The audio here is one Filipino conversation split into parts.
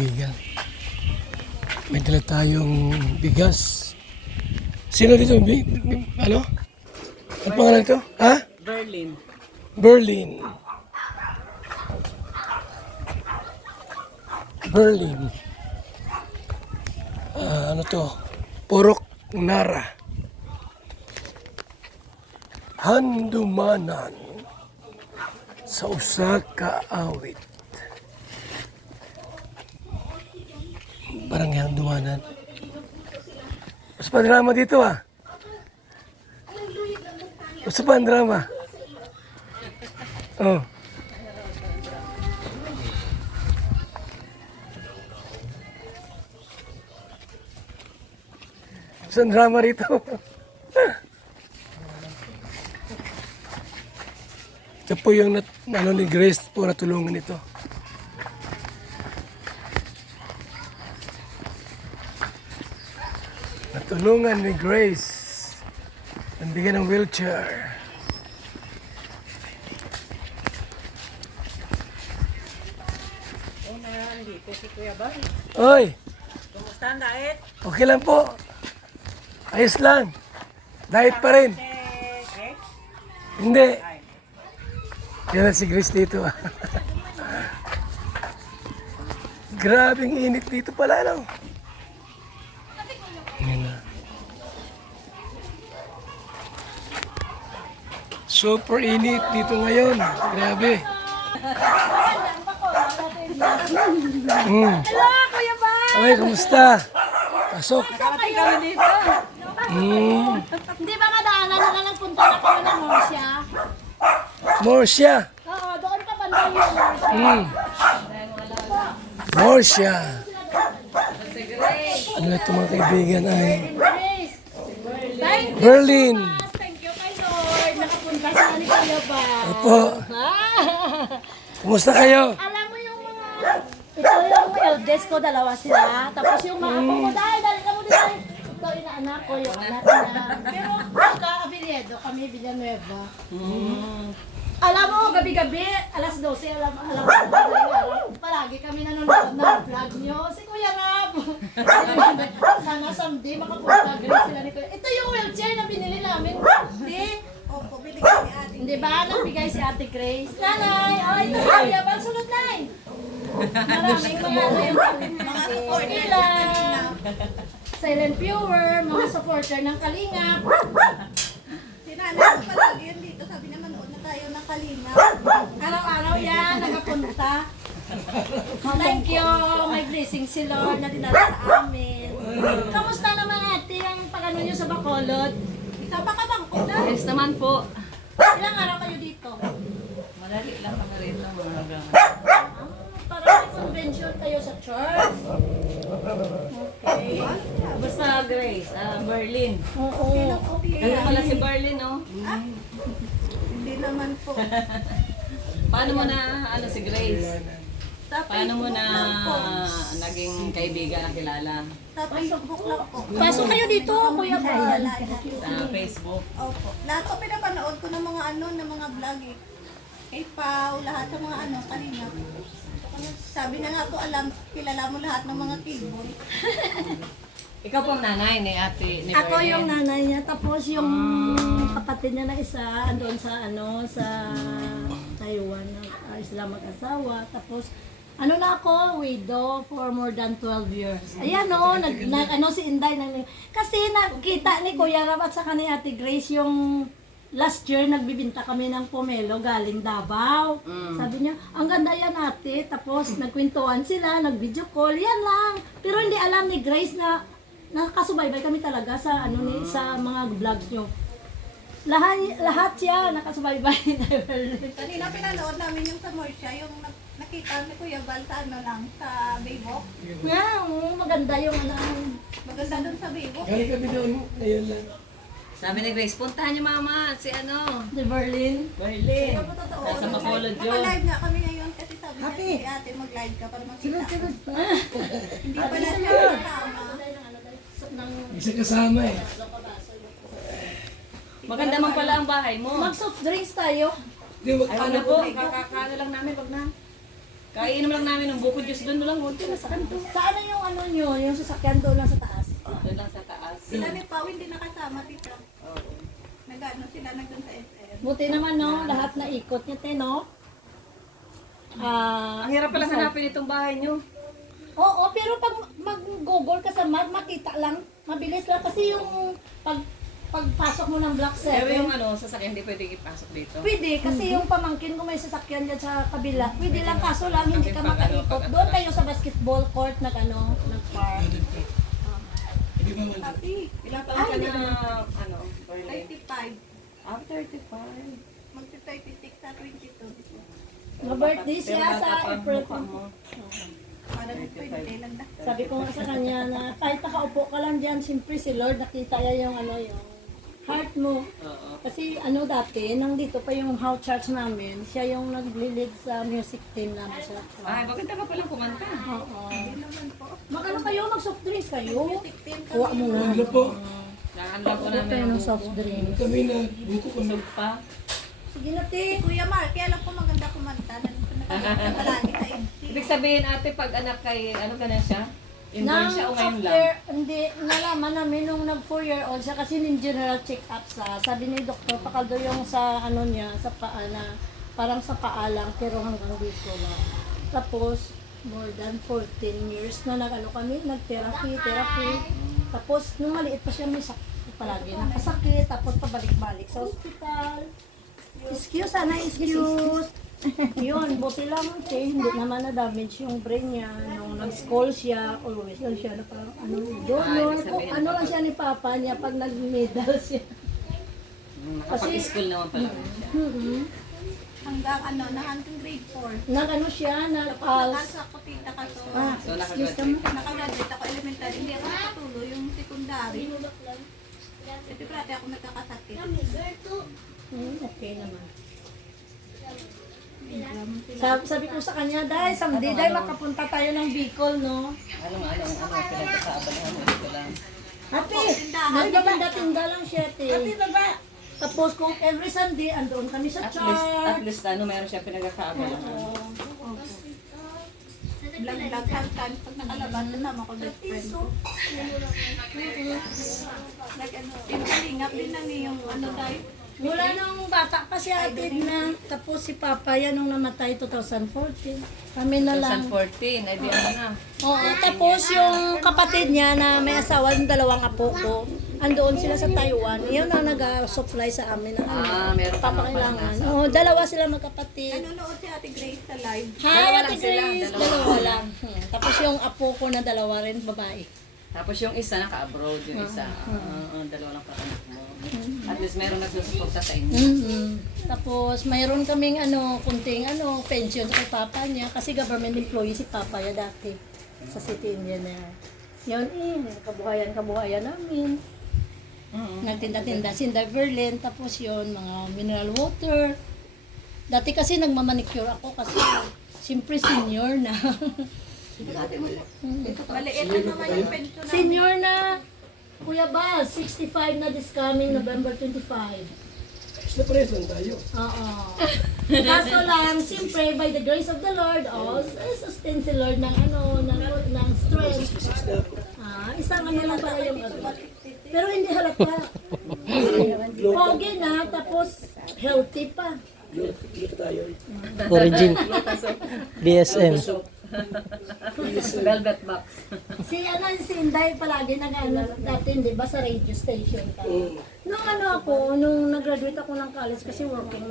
kaibigan. May dala tayong bigas. Sino dito? Ano? Ano pangalan ito? Ha? Berlin. Berlin. Berlin. Ano to? Purok Nara. Handumanan sa usa ka awit. Parang handumanan. Mas pa drama dito ah. Mas pa ang drama. Oh. Mas ang drama rito. Ito po yung ano ni Grace po natulungan ito. Natulungan ni Grace. Nabigyan ng wheelchair. Dito si Kuya Bal. Oy, Kumusta ang diet? okay lang po. Ayos lang. Diet pa rin. Okay. Hindi. Yan na si Grace dito. Grabing init dito pala, no? Yan na. Super init dito ngayon. Grabe. Hello, Kuya Bal! Ay, kumusta? Pasok. Nakarating kami dito. Hindi ba madaanan na lang nagpunta na kami ng Morsya? Morsya. Oo, doon pa banda yung Morsya. Morsya. Ano ito mga kaibigan ay Grace. Thank you Berlin. so much. Thank you kay Lord. Nakapunta sa ni Kuya Bal. Opo. Kumusta kayo? Alam mo yung mga... Ito yung eldest ko, dalawa sila. Tapos yung mga apo ko, dali ka mo din. Ito, inaanak ko, yung anak niya. Pero magka-abiliedo kami, Villanueva. Alam mo, gabi-gabi, alas 12, alam mo, palagi kami nanonood ng vlog nyo. Si Kuya Rab. Sana someday makapunta, Grace sila ni Kuya. Ito yung wheelchair na binili namin. Di? Opo, binigay ni Ate. Hindi ba? Nagbigay si Ate Grace. Nanay, ito si Kuya Bal, sunod na eh. Maraming mga ano yung mga supporter lang. Silent viewer, mga supporter ng Kalingap. Sinanay ko palagi yun dito. Sabi niya manood na tayo ng Kalingap. Araw-araw yan, nagapunta. Thank you. May blessing si Lord na dinala sa amin. Kamusta naman ate ang pag-ano nyo sa Bacolod? Napakabangko na. Yes naman po. Ilang araw kayo dito? Madali lang kami rito mga hanggang. Parang may convention kayo sa church. Okay. Basta Grace, Berlin. Oo. Ano pala si Berlin, no? Hindi naman po. Paano mo na, ano si Grace? Sa Paano mo Facebook na lang po. naging kaibigan na kilala? Sa Facebook lang po. Pasok kayo dito, Kuya Bal. Sa Facebook? Opo. Lahat po pinapanood ko ng mga ano, ng mga vlog eh. Kay Pao, lahat ng mga ano, Kalingap. Sabi na nga po, kilala mo lahat ng mga keyboard. Ikaw pong nanay ni ate, ni Ako Berlin. yung nanay niya, tapos yung kapatid niya na isa, andun sa ano, sa Taiwan, sila mag-asawa. Tapos, ano na ako, widow for more than 12 years. Ayan o, ano si Inday. Kasi nakita ni Kuya Rab at saka ni Ate Grace yung last year nagbibinta kami ng pomelo galing Davao. Sabi niya, ang ganda yan ate. Tapos nagkwentuhan sila, nag-video call, yan lang. Pero hindi alam ni Grace na nakasubaybay kami talaga sa ano ni sa mga vlogs nyo. Lahat siya nakasubaybay. Kanina pinanood namin yung sa Morsha, yung nakita ni Kuya Bal sa ano lang, sa Baybok. Yeah, maganda yung ano. Maganda dun sa Baybok. Galing kami doon. Ayun lang. Sabi ni Grace, puntahan niyo mama, si ano, Si Berlin. Berlin. Ikaw po totoo. Nasa Bacolod yun. Naka-live nga kami ngayon kasi sabi niya, si ate mag-live ka para makita. Hindi pala siya tama. Isa kasama eh. Maganda man pala ang bahay mo. Mag soft drinks tayo. Di, Ay, wala po, kakakaano lang namin, wag na. Kainom lang namin ng buko juice doon lang, konti na sa kanto. Saan na yung ano nyo, yung sasakyan doon lang sa taas? Doon lang sa taas. Sila ni Pao hindi nakasama, tita. Oo. Nag-ano sila, nagdun sa SM. Buti naman no, lahat na ikot niya te no. Ang hirap pala hanapin itong bahay nyo. Oo, pero pag mag-google ka sa map, makita lang. Mabilis lang kasi yung pagpasok mo ng Block 7. Pero yung sasakyan hindi pwedeng ipasok dito. Pwede, kasi yung pamangkin ko may sasakyan dyan sa kabila. Pwede lang, kaso lang hindi ka makaikot. Doon kayo sa basketball court nag-park. Hindi ba man? Happy. Ilang taon ka na, Berlin? 35. Ah, 35. Magti-36 sa 22. Na-birthday siya Pero sa bata pa ang April. mukha mo. Parang 20 lang na. Sabi ko nga sa kanya na kahit nakaupo ka lang dyan, siyempre si Lord nakita niya yung yung heart mo. Oo. Kasi dati, nang dito pa yung house church namin, siya yung nag-lead sa music team namin sa Ay, maganda ka palang kumanta. Oo. Hindi naman po. Magano kayo? Mag-soft drinks kayo? Music team Kuha mo kami. na. Ano po? Nakanla ko Kuha namin tayo ang ng soft drinks. Kami na, buko kami. busog pa. Sige na, Si te. Kuya Mark, kaya alam ko maganda kumanta. Nakakanta palagi sa MC. Ibig sabihin ate, pag anak kay, ka na siya? Yung Nang girl siya o ngayon after, lang? hindi, nalaman namin nung nag 4-year-old siya kasi nin general check-up sabi ni doktor, pakaldo yung sa niya, sa paa na, parang sa paa lang, pero hanggang dito lang. Tapos, more than 14 years na kami, nag-therapy. Tapos, nung maliit pa siya, may sakit palagi, nakasakit, tapos pabalik-balik sa ospital. Excuse. Yun, buti lang hindi naman na-damage yung brain niya. Nung nag-school siya, always lang siya na parang ano lang siya ni Papa niya pag nag-medal siya. Nakapag-school naman pala siya. Hanggang grade 4. Nag siya, nag-ALS. Nasa Kutita ka to. So, Excuse ka mo. Nakagraduate ako elementary. Hindi ako nakatuloy yung secondary. Ito prati ako nagkakasakit. Okay naman. Sabi ko sa kanya, Day, someday, Day, makapunta tayo ng Bicol, no? Pinagkakaabalahan mo dito lang. Happy! Nagtitinda-tinda lang siya, te. Tapos kung every Sunday, andoon kami sa At church. least meron siya pinagkakaabalahan. Vlog sometimes pag nakalabas, kasama ko best friend ko. Yung kalingap din na yung tayo. Mula nung bata pa si ate na, tapos si Papa yan nung namatay 2014. Kami na lang. 2014, ay di na. Oo, tapos yung kapatid niya na may asawa, yung dalawang apo ko, andoon sila sa Taiwan. Yun na nag-supply sa amin ng Meron pa papakailangan. Oo, dalawa sila magkapatid. Nanonood si Ate Grace sa live. Hi, Dalawa Ate lang sila, Grace! dalawa. Dalawa lang. Tapos yung apo ko na dalawa rin, babae. Tapos yung isa naka-abroad, yung isa. Dalawa lang pakanak mo. At least meron nagsusuporta sa inyo. Tapos mayroon kaming kunting pension sa kay Papa niya kasi government employee si Papa ya dati sa City Engineer. Yun kabuhayan namin. Nagtinda-tinda Cinder Berlin, tapos yun mga mineral water. Dati kasi nagmamanicure ako kasi siyempre senior na. Maliit lang naman yung pension namin. Senior na. Kuya Bal, 65 na this coming November 25. Basta pares lang tayo. Oo. Kaso lang, siyempre, by the grace of the Lord, sustain si Lord ng ng strength. 66 na ako. Isang lang pala yung pero hindi halata. Pogi na, tapos healthy pa. Dito tayo. Origin. BSM. Velvet box. Si Inday palagi dati, di ba, sa radio station ka. Nung nag-graduate ako ng college kasi working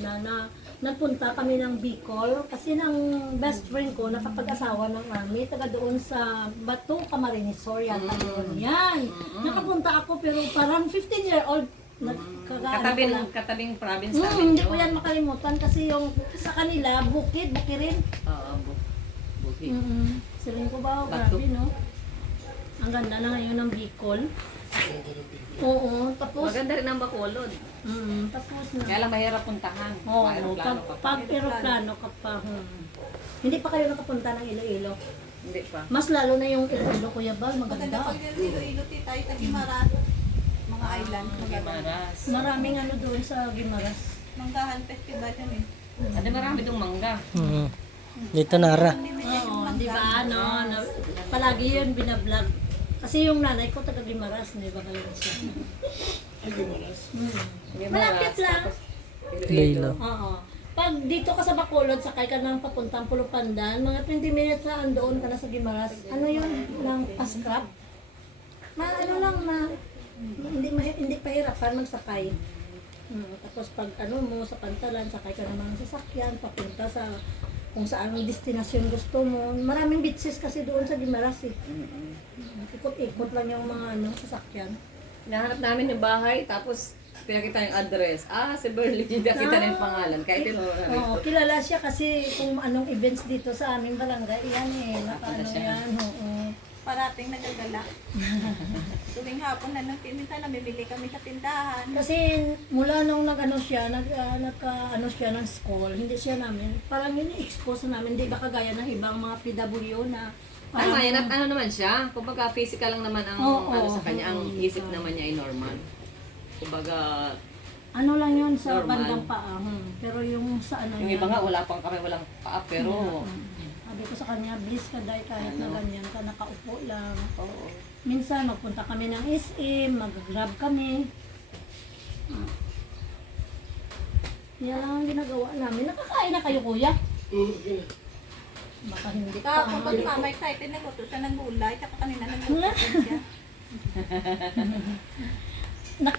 na napunta kami ng Bicol kasi ng best friend ko nakapag-asawa ng army, taga doon sa Bato, Camarines Sur, yata yun. Yan. Nakapunta ako pero parang 15-year-old Katabing province namin hindi ko yan makalimutan kasi yung sa kanila, bukirin. Oo, buhi. Siling ko ba? Bato. Grabe, no? Ang ganda na ngayon ng Bicol. Oo, tapos... Maganda rin ang Bacolod. tapos na. Kaya lang mahirap puntahan. Oo, Aeroplano ka pa. pag aeroplano ka pa. Hindi pa kayo nakapunta ng Iloilo. Hindi pa. Mas lalo na yung Iloilo, Kuya Bal, Maganda maganda. pag Iloilo tayo sa Gimaras. Mga island. Gimaras. Maraming doon sa Gimaras. Manggahan festival yan eh. Ate marami dong mangga. Dito Nara. Oo, di ba, no? Palagi yun binablog. Kasi yung nanay ko taga Guimaras, na iba kayo siya. Malapit lang. Iloilo. Oo. Pag dito ka sa Bacolod, sakay ka ng papuntang Pulupandan, mga 20 minutes na andoon ka na sa Guimaras. Ano yun? Ng pascrap? Ano lang na hindi pahirapan magsakay. Tapos pag ano mo sa Pantalan, sakay ka ng mga sasakyan, papunta sa kung saan ang destinasyon gusto mo. Maraming beaches kasi doon sa Guimaras eh. Ikot-ikot lang yung mga sasakyan. Nahanap namin yung bahay, tapos pinakita yung address. Si Berlin, nakita na yung pangalan. Kahit yung Oo, kilala siya kasi kung anong events dito sa aming barangay, yan eh, nakaano siya. yan, oo. Parating nagagala. Tuwing hapon na nang minsan namimili kami sa tindahan. Kasi mula nung nag-ano siya ng school, hindi siya namin, parang ini-expose na namin, hindi ba kagaya ng ibang mga PW na Tama yan, at ano naman siya, kumbaga physical lang naman ang ano sa kanya, ang isip naman niya ay normal. Kumbaga, ano lang yun sa Normal. bandang paa. Pero yung sa ano yung niya, iba nga wala pang kami, walang paa, pero sabi ko sa kanya, bliss ka dahil kahit na ganyan ka, nakaupo lang. oo. Minsan magpunta kami ng SM, mag-grab kami. Yan lang ang ginagawa namin. Nakakain na kayo, kuya? Baka hindi pa. Tapos pag mama excited nagluto siya ng gulay, tsaka kanina nagluto siya.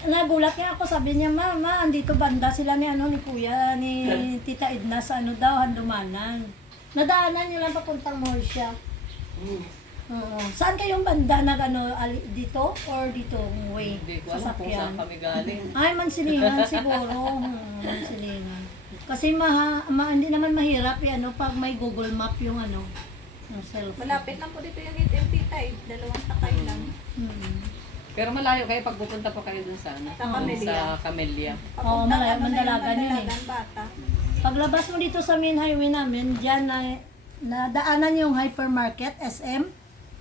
Nagulat nga ako, sabi niya, Mama, andito banda sila ni kuya, ni Tita Edna sa daw, Handumanan. Nadaanan niyo lang papuntang Morsha. Oo. Saan kayong banda dito or dito way? Hindi ko alam kung saan kami galing. Ay, Mansilingan siguro. Mansilingan. Kasi hindi naman mahirap pag may Google Map yung yung cellphone. Malapit lang po dito yung ATM tita eh. 2 sakay lang. Pero malayo kayo pag pupunta pa kayo dun sa Sa Camellia. sa Camellia. Oo, Papunta malayo, ano na yung Mandalagan yun eh. Mandalagan, Bata. Paglabas mo dito sa main highway namin, diyan na daanan yung hypermarket, SM.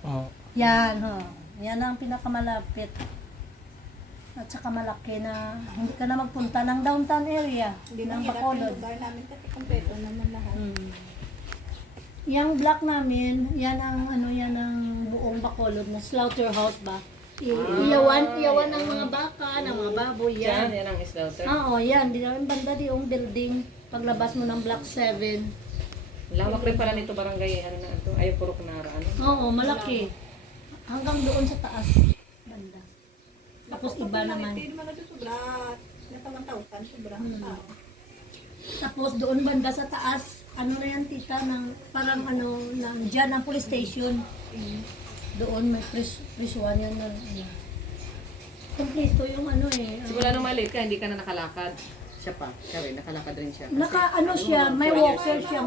Oo. Yan, yan ang pinakamalapit. At saka malaki na hindi ka na magpunta ng downtown area, Hindi ng na hirap yung Bacolod. lugar namin kasi kumpleto naman lahat. Yung block namin, yan ang buong Bacolod na slaughterhouse ba? Iyawan ng mga baka, ng mga baboy Yan, yan. yan ang slaughter. Oo, yan. Di namin banda di yung building. Paglabas mo ng block 7. Lawak rin pala nito barangay, ano na ito, ay puro Nara, ano. Oo, malaki. Hanggang doon sa taas. Banda. Tapos iba naman. Hindi naman ito sobra. Nasa 1,000 sobra. Tapos doon banda sa taas, ano na yan tita, parang dyan ang police station. Doon may prisuan yan na kompleto yung Simula nung maliit ka, hindi ka na nakalakad. Siya pa, siya rin, nakalakad rin siya. siya, may walker siya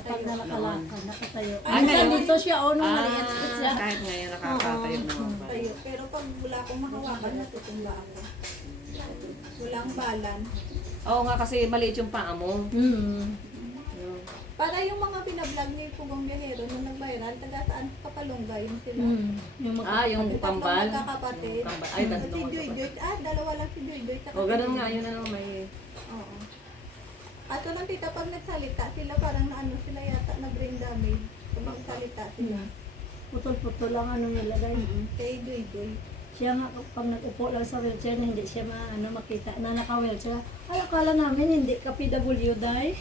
pag nalakalakad, nakatayo. Minsan ngayon? dito siya, nung maliit siya. Kahit ngayon nakakatayo naman pa. Tayo. Pero pag wala akong mahawakan, natutumba ako. Walang balan. Oo nga, kasi maliit yung paa mo. Para yung mga binablog ni Pugong Biyahero nung nag-viral, taga saan Kapalunga yung sila. Yung Yung pambal. Magkakapatid. Ay, Si tatlo. Joy Joy. Dalawa lang si Joy Joy. O, ganun nga, yun ano, may... Oo. At lang tita, pag nagsalita sila, parang sila yata na brain damage. Pag magsalita sila. putol-putol lang nilagay. Kay Joy Joy. Siya nga, pag nag-upo lang sa wheelchair, hindi siya makita na naka-wheelchair. Ay, akala namin hindi ka PW, day.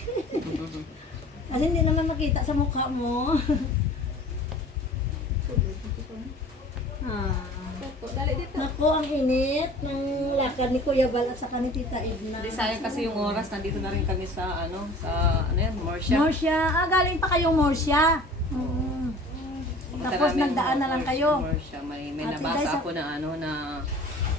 Kasi hindi naman makita sa mukha mo. Dali dito. Naku, ang init ng lakad ni Kuya Bal at saka ni Tita Edna. Hindi sayang kasi yung oras, nandito na rin kami sa, Morsha. Morsha. Galing pa kayong Morsha. Pumunta Tapos namin nagdaan na lang kayo. Morsha, may At guys, nabasa ako na ano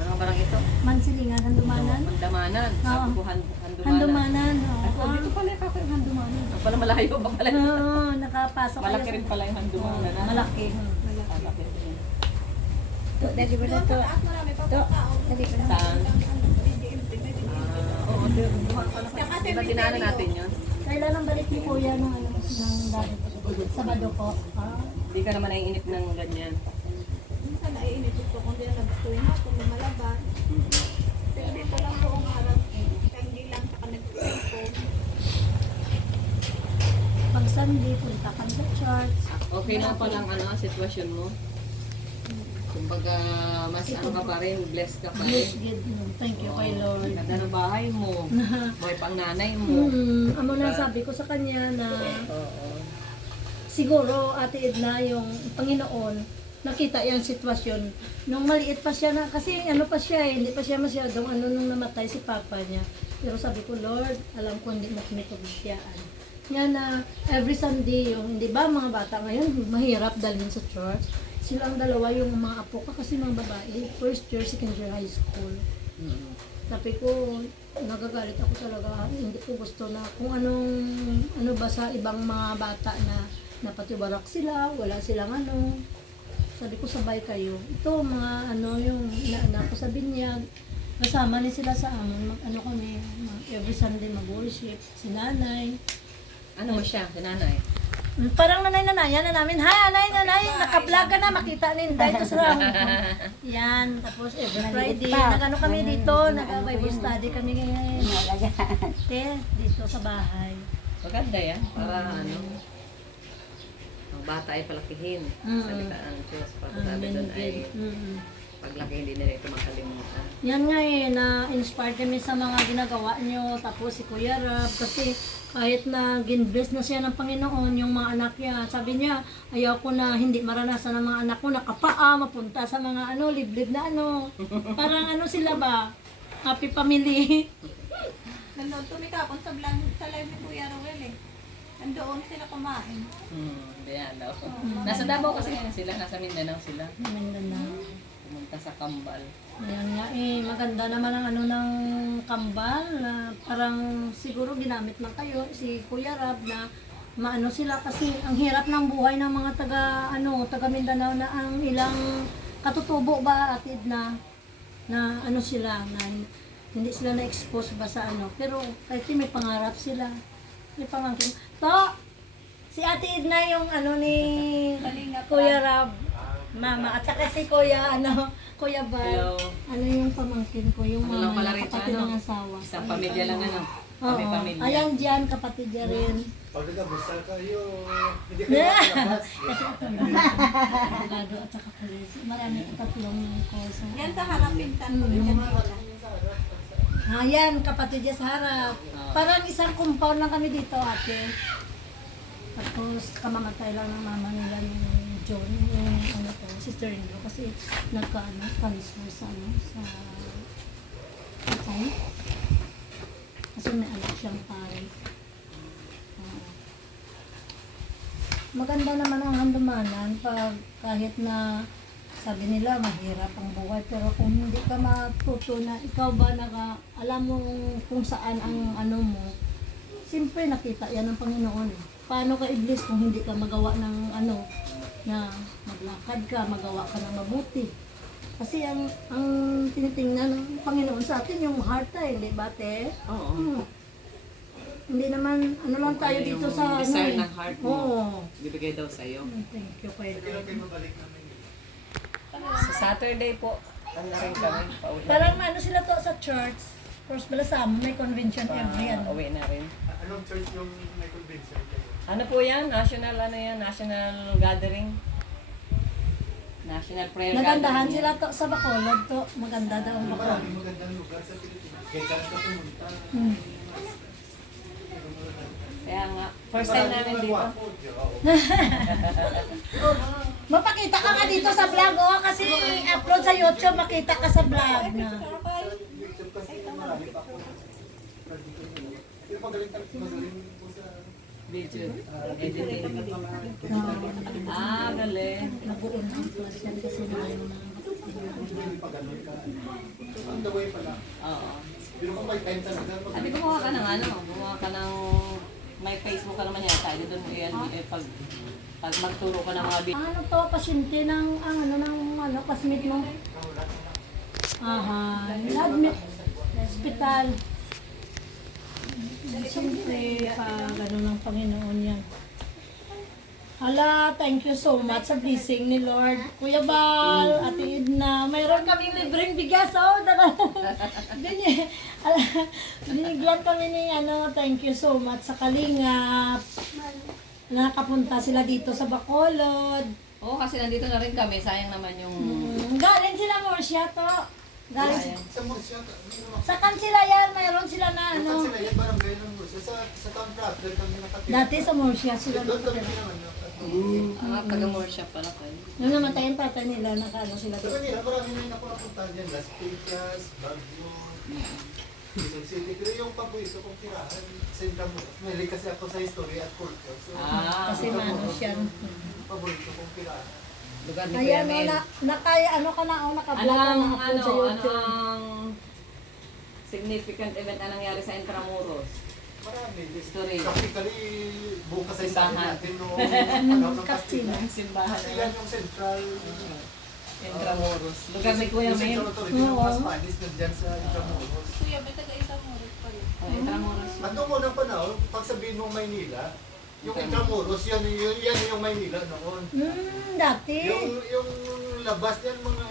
barang ito? Mansilingan, Handumanan. Handamanan. Sabi ko, Handumanan. Handumanan. Ay, ko, dito pala yung kakayong Handumanan. Ang pala malayo pa pala. Oo, nakapasok Malaki kayo rin pala yung Handumanan. Malaki. Malaki rin. Dali ba Doon sa taas marami pa po tao. Saan? Oo, Tsaka diba dinaanan natin yun? Kailan ang balik ni Kuya ng dati? Sabado po. Hindi ka naman naiinip ng ganyan. Minsan naiinit ko kung di na nagustuhin ako, lumalabas. Pero dito lang buong araw. Kaya hindi lang saka nag-cellphone. Pag Sunday, punta kami sa church. Okay lang palang sitwasyon mo. Kumbaga, mas ano ka pa rin, blessed ka pa Yes, rin. good. Thank you kay Lord. Ganda ng bahay mo. Buhay pang nanay mo. Amo na sabi ko sa kanya na Oo. siguro Ate Edna yung Panginoon nakita yung sitwasyon nung maliit pa siya na kasi ano pa siya hindi pa siya masyadong nung namatay si papa niya, pero sabi ko, Lord, alam ko hindi mo kami pagbigyan nga na every Sunday yung hindi ba mga bata ngayon mahirap dalhin sa church, silang dalawa yung mga apo ko kasi mga babae, first year, second year high school. Sabi ko, nagagalit ako talaga, hindi ko gusto na kung ano ba sa ibang mga bata na napatiwarak sila, wala silang sabi ko, sabay kayo. Ito, mga yung inaanak ko sa binyag, kasama ni sila sa amin, kami, every Sunday mag-worship, si nanay. Ano mo siya, si nanay? Parang nanay-nanayan na namin, hi, nanay, naka-vlog ka na, makita ni Inday, ito sa yan, tapos every Friday, kami dito, nag-Bible study kami ngayon. Dito sa bahay. Maganda yan, para ang bata ay palakihin. Salita ng Diyos, para sabi doon ay paglaki hindi nila ito makalimutan. Yan nga na-inspire kami sa mga ginagawa nyo, tapos si Kuya Rab, kasi kahit na ginbless na siya ng Panginoon, yung mga anak niya, sabi niya, ayaw ko na hindi maranasan ng mga anak ko, nakapaa, mapunta sa mga liblib na parang sila ba, happy family. Nandun tumikapon sa vlog sa live ni Kuya Roel eh. Nandoon sila kumain. Yan daw. Nasa Davao kasi ngayon sila, nasa Mindanao sila. Mindanao. Pumunta sa Kambal. Ayan nga maganda naman ang ng kambal na parang siguro ginamit lang kayo si Kuya Rab na maano sila kasi ang hirap ng buhay ng mga taga Mindanao na ang ilang katutubo ba atid na sila na hindi sila na-expose ba sa pero kahit may pangarap sila, may pamangkin to si Ate Edna yung ni Kuya Rab mama at saka si Kuya Kuya Bal. Hello. Yung pamangkin ko, yung Ano lang mama pala niya, rin kapatid siya, ng asawa. Isang pamilya lang Kami Oo. pamilya. Ayan dyan, kapatid niya rin. Pag nagkabusta kayo, hindi kayo makalabas. Kasi ako abogado at saka police. Marami ko tatlong kosa. Yan sa harap pintan ko rin yan. Ayan, kapatid niya sa harap. Parang isang compound lang kami dito, ate. Tapos kamamatay lang ng mama nila ni John, yung sister-in-law, kasi cancer sa patay. Kasi may anak siyang pare. Maganda naman ang handumanan pag kahit na sabi nila mahirap ang buhay, pero kung hindi ka matuto na ikaw ba alam mo kung saan ang mo, siyempre nakita yan ng Panginoon. Paano ka iblis kung hindi ka magawa ng na maglakad ka, magawa ka ng mabuti. Kasi ang tinitingnan ng Panginoon sa atin yung heart hindi ba, te? Oo. Hindi naman, lang tayo Yung dito sa desire ng heart mo. Oo. Bibigay daw sa'yo. Thank you, Kuya Lord. Sa Saturday po, na rin kami. Pauwi. Parang sila to sa church. First Balasamo, may convention every Uwi na rin. Anong church yung may convention kayo? Ano po yan? National gathering. National prayer Nagandahan gathering. sila to sa Bacolod to. Maganda daw ang Bacolod. Maraming magandang lugar sa Pilipinas. Kaya saan ka pumunta? Kaya nga, first time namin dito. Mapakita ka nga dito sa vlog, kasi upload sa YouTube, makita ka sa vlog na. YouTube kasi marami pa ako. Pero magaling po sa Video. Editing. Galing. Nabuon ang plus yan kasi mga pag-ganon ka. On the way pala. Oo. Pero kung may time talaga, Ate, gumawa ka ng gumawa ka ng, may Facebook ka naman yata, doon mo yan, pag magturo ka ng mga video. Ano to, pasyente ng, classmate mo? Na-admit, hospital. Siyempre, gano'n ng Panginoon yan. Hala, thank you so much sa blessing ni Lord. Kuya Bal, Ate Edna, mayroon kaming libreng bigas, binigyan kami ni, thank you so much sa Kalingap. nakapunta sila dito sa Bacolod. Oo, kasi nandito na rin kami. Sayang naman yung... Galing sila Murcia to. Galing Sa Murcia, sa Kansila yan, mayroon sila na yung ano. Kansila, yan barangay ng Murcia. Sa Town Plaza, kami nakatira. Dati sa Murcia sila Doon kami nakatira. pinanganak. taga-workshop pala kayo. Nung namatay ang tatay nila, nakaano sila Sa dito. Manila, marami na yung napunta dyan. Las Piñas, Baguio, Quezon City. Pero yung paborito kong tirahan, sa Intramuros. Mahilig kasi ako sa history at culture. So, Kasi manos yan. paborito kong tirahan. Lugar ni Kaya Kuya ano, Mel. nakaya ano ka na, nakablog ka na upload Ano sa YouTube. ang significant event na nangyari sa Intramuros? Marami. History. Practically, bukas ay sabi Simbahan. natin noong panahon ng Kapsina. Kastila. Simbahan. Kasi yan yung central. Intramuros. Lugar ni Kuya Yung Mel. central authority ng mga Spanish nandyan sa Intramuros. Kuya, may taga-isang murit pa rin. Oh, Intramuros. At noong unang panahon, pag sabihin mong Maynila, yung Intramuros, yan yung Maynila noon. Dati. Yung labas niyan, mga,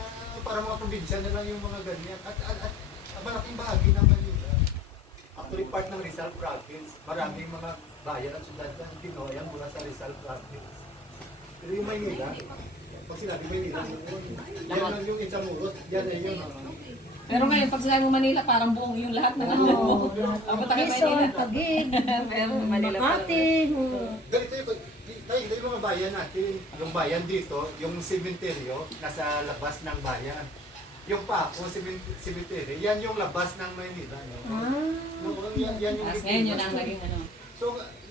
para mga probinsya na lang yung mga ganyan. At malaking bahagi ng Manila. Actually, part ng Rizal Province. Maraming mga bayan at syudad ng Pinoy ang mula sa Rizal Province. Pero yung Maynila, pag sinabi Maynila, yan lang yung Intramuros, yan ay yun. Pero ngayon, pag sinabi mo Manila, parang buong yung lahat na ano. Ako taga Quezon, Manila. Taguig, Pero Manila pa Makati. Ganito yung mga bayan natin. Yung bayan dito, yung sementeryo, nasa labas ng bayan. Yung Paco, cemetery, yan yung labas ng Maynila. No? No, yan yung Tapos ngayon yun ang naging ano. So,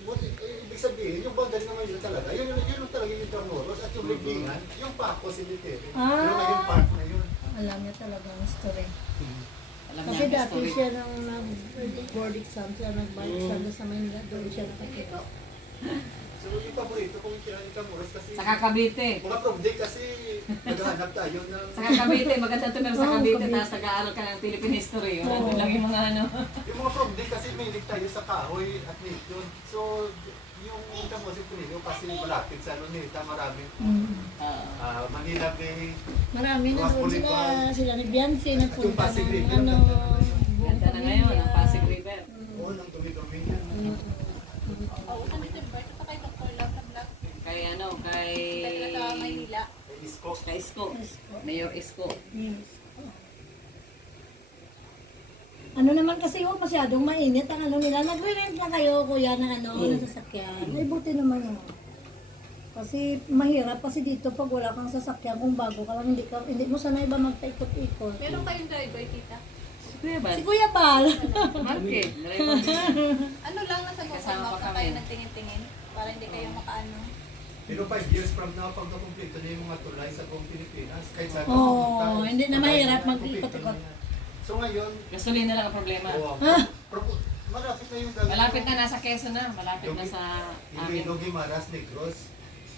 ibig sabihin, yung boundary ng Maynila talaga, yun talaga yung Intramuros at yung Libingan, yung Paco Cemetery. Yung ngayon park na yun. Alam niya talaga ang story. Alam Kasi niya ang dati history. siya nang nag-board exam, siya nag-board exam sa Manila, doon siya nakakita. So, yung paborito kong Intramuros kasi, Sa Cavite. mga prom day kasi naghahanap tayo ng Sa Cavite, maganda tumira sa Oo, Cavite, Cavite. tapos nag-aaral ka ng Philippine history. Yun, Oo. Andun lang yung mga ano. yung mga prom day kasi may tayo sa Kahoy at Nation. So, yung Intramuros yung kasi malapit sa Luneta, maraming Manila Bay. Marami na doon sila ni Biancy, nagpunta Yung Pasig ng River, ano. Ganda na ngayon, ang Pasig River. Oo, nang dumi-dumi niya. Oo, sa December, ito kay Dr. Lam na vlog. Kay ano, kay... Dahil sa Maynila. May isko. Kay Isko. Mayor Isko. Yes. Ano naman kasi yung masyadong mainit ang ano nila. Nagre-rent na kayo kuya ng ano, ng sasakyan. Ay buti naman yun. Kasi mahirap kasi dito pag wala kang sasakyan kung bago ka lang hindi mo sanay ba magpaikot-ikot. Meron kayong driver, tita? Kuya ba? Si Kuya Bal. Market. Driver. Ano lang nasa Google Kasama Maps pa na kami. tayo nagtingin-tingin para hindi kayo makaano. Pero 5 years from now, pag nakumpleto na yung mga tulay sa buong Pilipinas, kahit saan ka Oo, pumunta, hindi na mahirap kumpleto mag-ikot-ikot. na yan. So ngayon, Gasolina lang ang problema. malapit na yung gagawin. Malapit na nasa Quezon na. Malapit na sa amin. Iloilo, Guimaras, Negros.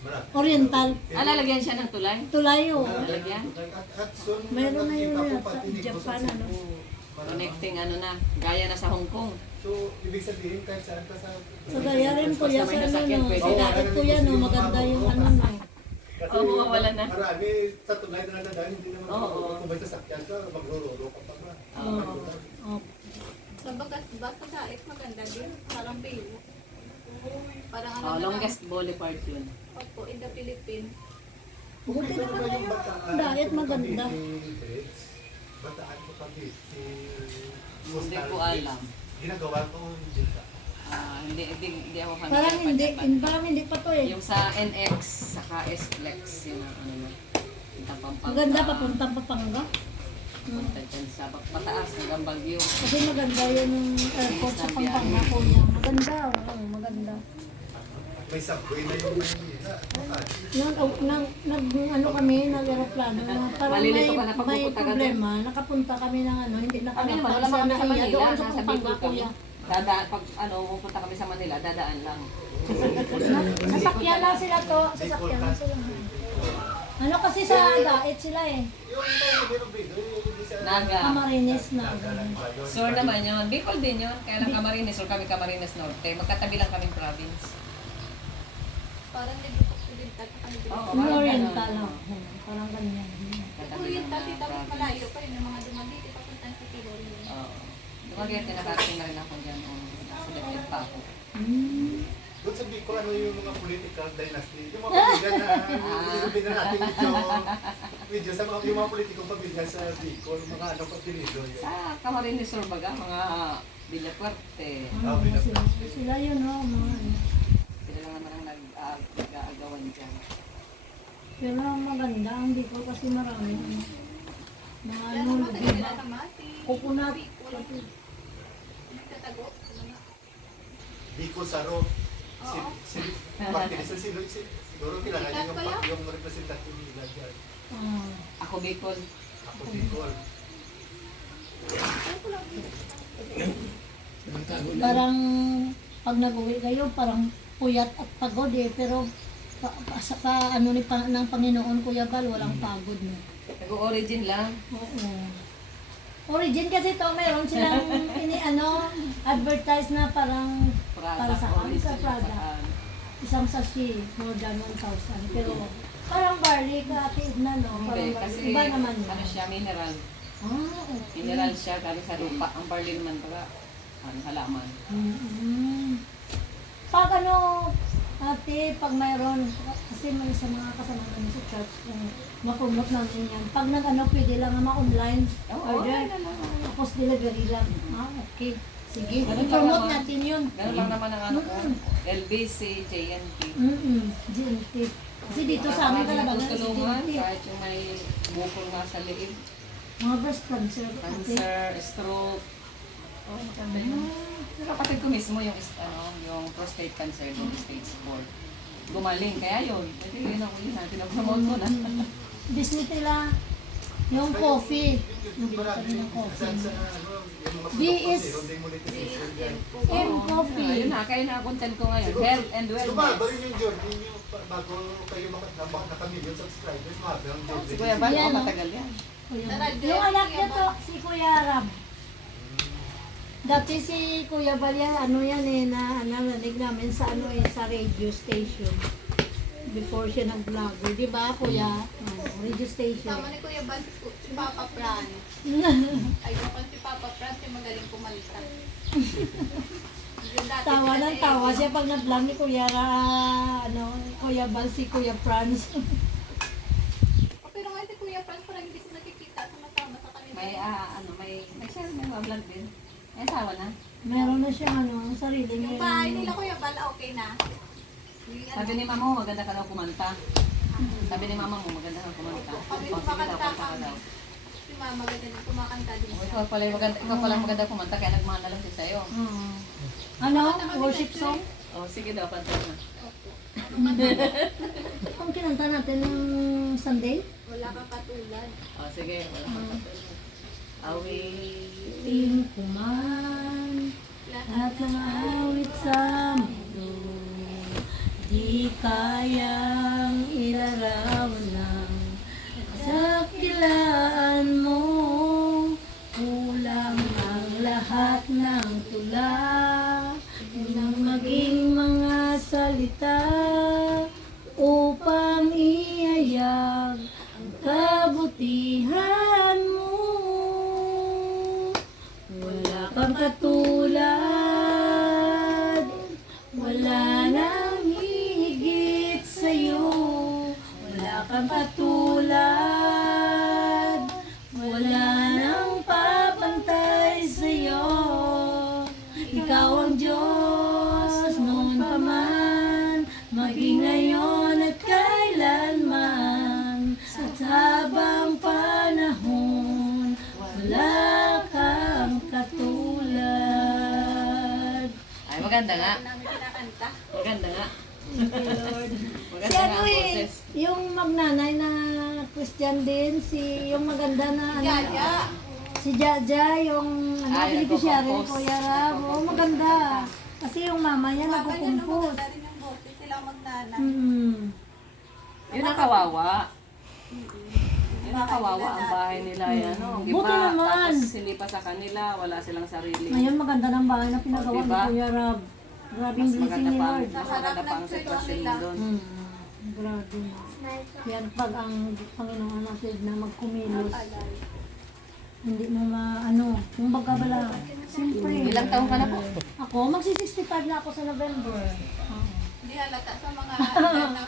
Malapit. Oriental. Ah, lalagyan siya ng tulay? Tulayo. Lalagyan? At soon, Mayroon na yun nakita ko yata, pati Negros Japan, at ano. Cebu. Connecting ano na. Gaya na sa Hong Kong. So, ibig sabihin, kahit saan ka sa... Sa gaya rin kuya sa ano no. Sa dait kuya no, maganda yung ano no. Kasi Oo, wala na. marami sa tulay na nadadaan, hindi naman Oo. kung may sasakyan ka, magrororo ka pa ba? Oh. Sa bagas, basta dait maganda din. Parang Bayo. Parang ano Oh, na longest boulevard yun. lang. Opo, in the Philippines. Buti naman na yung dait maganda. Bataan ko pag Hindi ko alam. Ginagawa ko hindi ka. Hindi ako familiar. Parang pa hindi, Japan. parang hindi pa to eh. Yung sa NX, saka S-Flex, yun ang ano mo. Yung Pampanga. Maganda papuntang Papanga. Punta dyan sa pataas hanggang Baguio. Kasi maganda yung airport sa Pampanga kuya. Maganda, oo, maganda. May subway na yung Maynila. Makati. Ano kami, nag-aeroplano na parang Malilito ka na may pagpupunta ka problema. Nakapunta kami ng ano, hindi Kami nakalapag naman, wala sa kami sa Naiya. Manila. Doon sa Nasa Pampanga Bicol kami. kuya. Dadaan, pag ano, pupunta kami sa Manila, dadaan lang. Sasakyan lang sila to, sasakyan lang sila. Ano kasi sa dait sila eh. Yung Birubido, yung isa... Naga. Camarines na. Sur naman yun. Bicol din yun. Kaya lang Camarines or kami Camarines Norte. Magkatabi lang kaming province. Parang nag-book Oriental pa kami. Oo. Yung Oriental, oh. Parang ganyan. Magkatabi lang Oriental, na tita, mas province. malayo pa yun. Yung mga dumagiti, papuntang City Hall yun. Oo. Lumagyan, tinakarating na rin ako dyan. Sa Depet pa ako. Doon sa Bicol, ano yung mga political dynasty? Yung mga pamilya na, hindi na natin medyo sa mga, yung mga politikong pamilya sa Bicol, mga ano pagpilido yun. Sa Camarines Sur baga, mga Villapuerte. Sila yun, no? Mga ano. Sila lang naman ang nag-aagawan dyan. Pero ang maganda, ang Bicol kasi marami. Mga ano, diba? Coconut. Bicol Saro. Siguro kilala niyo yung representative nila dyan. Ako Bicol. Ako Bicol. Parang pag nag-uwi kayo, parang puyat at pagod eh. Pero sa ano ni ng Panginoon, Kuya Bal, walang pagod no. Nag-origin lang. Oo. Origin kasi to, meron silang advertise na parang para saan? Sa Prada. Isang sachet, more than 1,000. Pero parang barley ka, na no? Parang Hindi, barley. kasi Iba naman yun. ano siya, mineral. Okay. Mineral siya, galing sa lupa. Ang barley naman baga, halaman. Pag ano, ate, pag mayroon, kasi may sa mga kasama namin sa church, mapromote namin yan. Pag nag-ano, pwede lang ma-online order. Tapos delivery lang. Okay. Sige, Ganun lang promote naman. natin yun. Ganun lang naman ang ano ko. LBC, JNT. GNT. Kasi dito sa amin talaga Tulungan, GNT. kahit yung may bukol nga sa liig. Mga breast cancer. Cancer, stroke. Oh, maganda yun. Pero kapatid ko mismo yung prostate cancer, yung stage 4. Gumaling, kaya yun. Pwede yun ako yun, pinapromote mo na. Business nila, yung coffee. Yung marami Yung coffee. sa ano, yung mga DS. produkto, yung monetization dyan. And coffee. Ayun na, kaya na content ko ngayon. Health and Sumaba wellness. rin yung journey nyo bago kayo naka-million subscribers, sumaba ang journey. Si Kuya Bal, Yan, no? matagal yan. Yung anak niya to, si Kuya Ram. Dati si Kuya Balya, ano yan eh, narinig namin sa ano eh, sa radio station. Before siya nag-vlogger, di ba Kuya? Radio station. Tama ni Kuya Bal, si Papa Fran. Ayoko si Papa Fran, si magaling pumalita. Yung dati Tawa sila ng sa tawa Edo. siya pag nag-vlog ni Kuya Kuya Bal, si Kuya Franz. Oh, pero nga si Kuya Fran, parang hindi ko nakikita sumasama sa kanila. May share, may mga vlog din. May asawa na. Meron na siya ang sarili Yung niya. bahay nila Kuya Bal, okay na. Yung ano, Sabi ni mama mo, maganda ka daw kumanta. Sabi ni mama mo, maganda ka kumanta. kami O, sige daw, kumakanta kanta ka kami. daw. Si Mama ganyan na kumakanta din O, siya. ikaw pala maganda kumanta, kaya nagmahal na lang siya sa'yo. Ano? Worship song? O, sige daw, kanta na. Ang kinanta natin ng Sunday? Wala kang katulad. O, sige, wala kang kanta. Away. Ting kuman at ng awit sa mundo, di kayang ilarawan ng kasakilaan mo. Kulang ang lahat ng tula ng maging mga salita upang iayag ang kabutihan mo. Wala kang katulad, wala nang hihigit sa'yo. Wala kang katulad, wala nang papantay sa'yo. Ikaw ang Diyos noon pa man, maging ngayon at kailanman. At habang panahon, wala kang katulad. Ay, maganda nga. Ano namin kinakanta? Maganda nga. Thank you, Lord. Maganda Si nga ano ang eh, boses. yung magnanay na Christian din, yung maganda na ano, Yaya. si Jaja, yung Ay, beneficiary, nagko-compose. Kuya Rab, maganda. Kasi yung mama niya Mama niya nung nagkukumpos. maganda rin yung boses. Sila ang magnana. Yun ang kawawa. Yun ang kawawa ang bahay nila. Yan, no? Buti naman. Tapos hindi pa sa kanila, wala silang sarili. Ngayon maganda ng bahay na pinagawa Oh, diba? ni Kuya Rab. Grabing Mas blessing maganda ni pa, Lord. mas maganda pa ang sitwasyon mo doon. Grabe. Yan pag ang Panginoon natin na magkumilos. hindi mo kung baga bala. Siyempre. Ilang taon ka na po? Ako, magsi-65 na ako sa November. Hindi halata sa mga ano.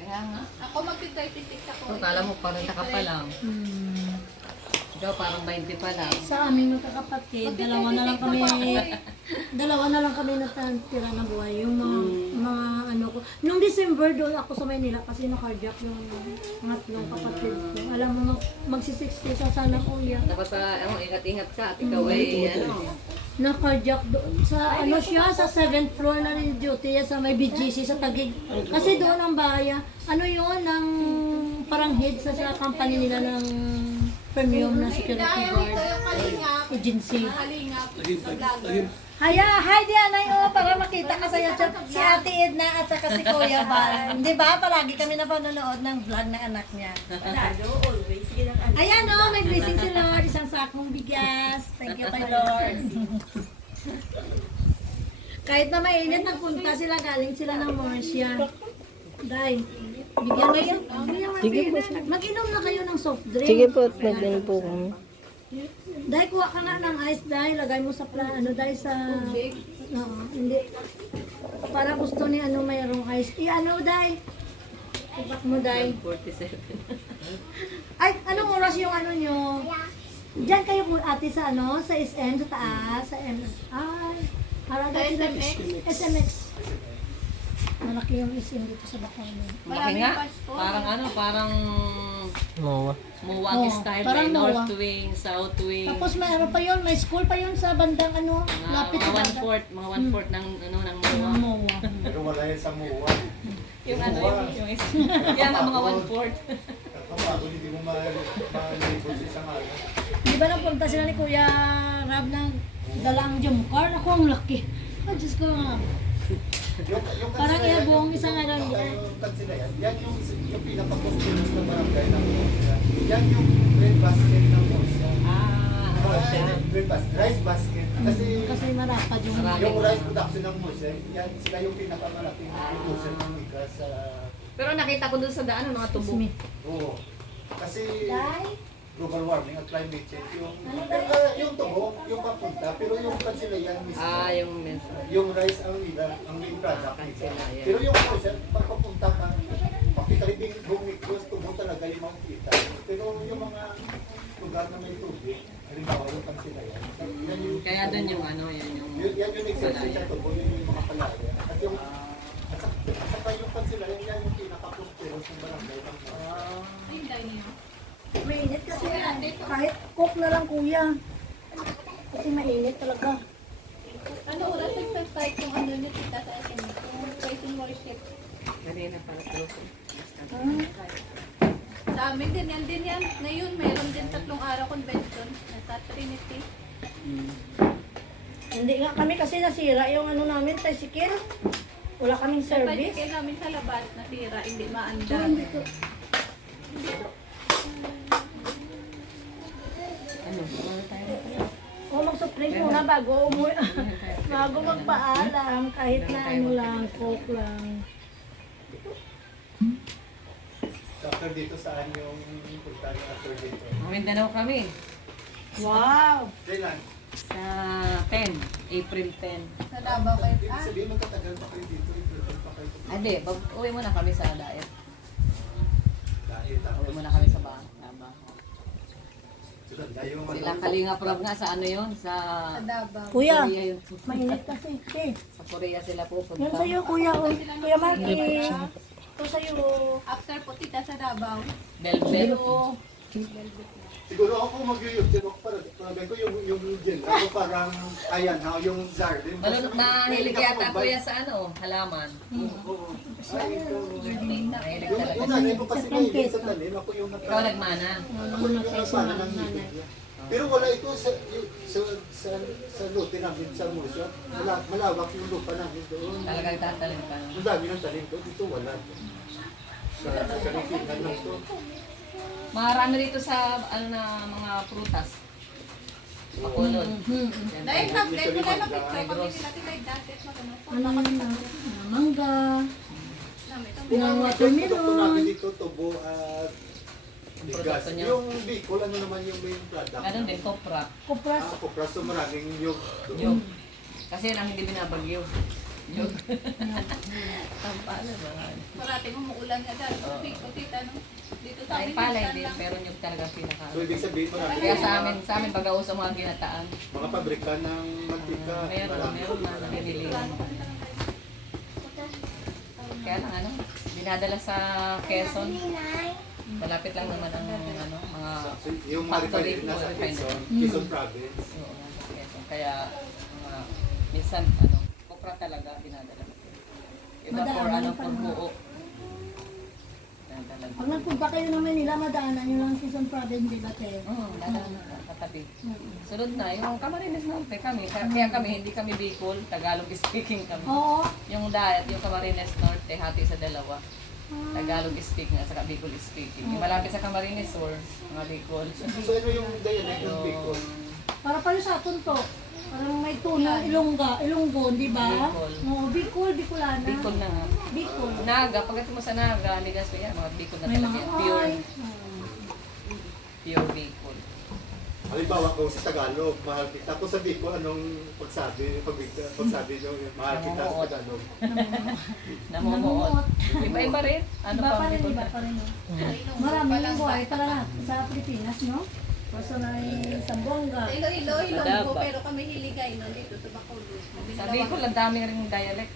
Kaya nga. Ako magti-36 ako. So, kala mo parang ka pa lang. Ikaw parang 20 pa lang. Sa aming magkakapatid, dalawa na lang kami natira na buhay. Yung mga ano ko. Nung December doon ako sa Maynila kasi na-cardiac yung tatlong kapatid ko. Alam mo, magsi-60 sa sana kuya. Dapat pa, ingat-ingat ka at ikaw ay Na-cardiac doon sa siya, sa 7th floor na rin duty yan sa may BGC sa Taguig. Kasi doon ang bahay, ng parang head sa company nila ng premium na security guard Yung kalingap. agency. Kalingap. Sa vlogger. Hi Dianay, para makita ka sa YouTube. Si Ate Edna at saka si Kuya Bal. Di ba? Palagi kami napanonood ng vlog ng anak niya. Ayan may blessing si Lord. Isang sakong bigas. Thank you kay Lord. Kahit na mainit, nagpunta sila, galing sila ng Marcia. Day, bigyan kayo. Mag-inom na kayo ng soft drink. Sige po, at mag-ano po kami. Dahil kuha ka nga ng ice, dahil lagay mo sa dahil sa... hindi. Para gusto ni mayroong ice. Dahil. Ibak mo, dahil. 47. Ay, anong oras yung nyo? Diyan kayo po ate sa sa SM, sa taas, sa MS. Ay, harada sila. SMX. Malaki yung SM dito sa Bacolod. Malaki nga. Parang Mowa. Muwang style. parang May north Muwang. wing, south wing. Tapos mayroon pa yun, may school pa yun sa bandang lapit Mga sa dagat. mga one-fourth ng Muwang. Mowa. Pero wala yan sa MUA. Yung kaya nga mga one-fourth. Kapag hindi mo malibot sa isang araw. Di ba napunta sila ni Kuya Rab ng dalang jump car? Ako ang laki. Oh, Diyos ko nga. Parang buong isang araw. Yung Tansilayan, yan yung pinaka-prosperous na barangay ng Murcia. Yan yung bread basket ng Murcia. Rice basket. Kasi marapad yung Yung rice production ng Murcia, yan sila yung pinakamalaking producer ng bigas sa... Pero nakita ko dun sa daan mga tubo. Oo. Kasi Dai? global warming at climate change, yung tubo, yung papunta, pero yung Tansilayan mismo, Yung mensa. yung rice ang nila, ang main product nila. Tansilayan. Pero yung Murcia, pag papunta ka, pakitalipin buong Negros, tubo talaga yung makikita. Pero yung mga lugar na may tubig, halimbawa yung Tansilayan, yan yung... Kaya dun yung Yan yung exception sa tubo, yun yung mga palaya. At yung... At saka yung Tansilayan, yan yung pinaka-prosperous ng barangay ng Murcia. Mainit kasi kahit cook na lang kuya. Kasi mainit talaga. Ano oras nag-start yung niyo tita sa akin? Yung pricing worship. Kanina para close. Sa amin din yan. Ngayon, meron din 3 araw convention. Nasa Trinity. Hindi nga kami kasi nasira yung namin, tricycle. Wala kaming service. Pwede namin sa labas, nasira, hindi maandar. Mag-supling muna bago bago magpaalam. Kahit na lang, coke lang. After dito, saan yung punta niyo after dito? Mindanao kami. Wow! Kailan? Sa 10. April 10. Sa Davao kayo. Ibig sabihin, magtatagal pa kayo dito, i-prepare pa kayo. Hindi, uwi muna kami sa diet. Dahil Uwi tapos, muna kami sa bahay. sunod na yung Sila Kalinga Prab nga sa yun? Sa Davao. Kuya, Korea yun. mainit kasi. Sa Korea sila pupunta. Yan sa'yo kuya. Kuya Marky. Ito sa'yo. After po tita sa Davao. Belbel. siguro ako mag-YouTube ako para ko yung gin. Ako parang, ayan, yung Zardin. Mahilig yata ko yan sa halaman. Oo. Ay, ito. Mahilig Yung talaga. nanay ko kasi mahilig sa talim, ako yung Ikaw nagmana. Ako yung nagmana ng ibig. Pero wala ito sa lote namin sa Murcia. Malawak yung lupa namin doon. Talagang tatalim ka. Ang dami ng talim doon. Dito wala. Sa Kalifinan lang ito. Marami rito sa mga prutas. Makulod. Dahil na-blend ko lang ng picture. Kami nila tita dati. Mangga. Yung watermelon. Ito namin dito, tubo at Yung Bigas. produkto niya. Yung Bicol, ano naman yung main product? Ganun din, kopra. Kupras. Kupras, so maraming yung Yung. Kasi lang hindi binabagyo. Yung. Ang pala ba? Parating umuulan nga dahil. Biko, tita, no? Dito sa Ay amin, palay minsan din, lang. pero yung talaga pinaka. So, ibig sabihin, maraming Kaya sa amin baga uso mga ginataan. mga pabrika ng mantika. Meron na nabibili. Kaya lang ano, dinadala sa Quezon. Malapit lang naman ang ano, mga So, yung mga factory refinery na sa refinery. Quezon Province. Oo, nasa Quezon. Kaya mga minsan ano, kopra talaga dinadala. Iba for Madami ano, pa for naman. buo. Dinadala. Pag nagpunta kayo ng Manila, madaanan nyo lang Quezon Province, di ba, te? Oo, dadaan na katabi. Sunod na, yung Camarines Norte kami. Kaya kami, hindi kami Bicol, Tagalog speaking kami. Oo. Yung diet, yung Camarines Norte, hati sa dalawa. Tagalog speaking at saka Bicol speaking. Yung malapit sa Camarines Sur, mga Bicol. So, ano yung dialect ng Bicol? Para pala sa atin to. Parang may tuna, Ilonggo, di ba? Bicol. Oo, Bicol, Bicolana. Bicol na nga. Bicol. Naga, pagdating mo sa Naga, ligas ko yan, mga Bicol na May talaga mga yan. Pure, ay. pure Bicol. Halimbawa kung sa Tagalog, mahal kita. Kung sa Bicol, anong pagsabi nyo, mahal kita sa Tagalog? Namumuot. Iba-iba rin. Ano Iba pa pa ang rin, Bicol iba na? pa rin. no? Ilonggo Marami pa yung lang buhay bata. talaga sa Pilipinas, no? Basta na Sambuanga. Sa Iloilo, Ilonggo, Madaba. pero kami hiligay no, dito sa Bacolod. Sa Bicol, ang dami rin dialect.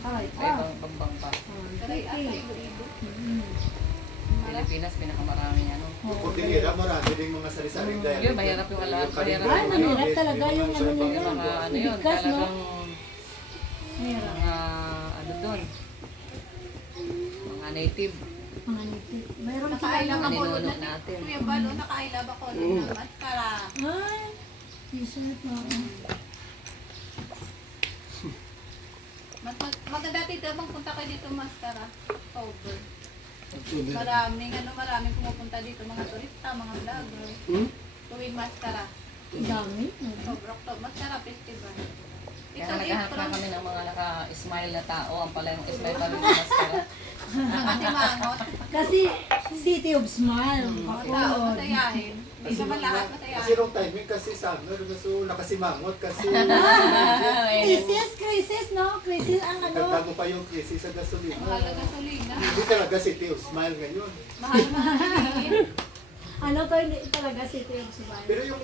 Ay, Ay, bang pa. Karay ata, Iloilo. Pilipinas, pinakamaraming ano. Kung tinira, marami rin mga sari-saring dialect. Yun, mahirap yung alam. Mahirap. Ay, mahirap talaga yung ano Yung nila. mga ano yun, Bigkas, no? talagang Mahirap. mga ano doon. Mga native. Mga nipit. Mayroon sila Nakaila yung... Bacolod Ninuno na natin. Kuya Balo, nakaila Bacolod na maskara. Ay, t-shirt na. Maganda dito, bang punta kayo dito maskara. Over. Maraming pumupunta dito, mga turista, mga vlogger. Tuwing maskara. Dami. Sobrang to, maskara festival. Kaya naghahanap na kami ng mga naka-smile na tao. Ang pala yung smile pa rin ng mascara. Nakatimangot. Kasi City of Smile. Mga tao Bacolod. matayahin. Hindi naman lahat Kasi matayahin. wrong timing kasi summer, so nakasimangot kasi Crisis, no? Crisis ang ano. nagtago pa yung krisis sa gasolina. Mahal na gasolina. Hindi talaga City of Smile ngayon. Mahal bilihin. Ano to, hindi talaga City of Smile. Pero yung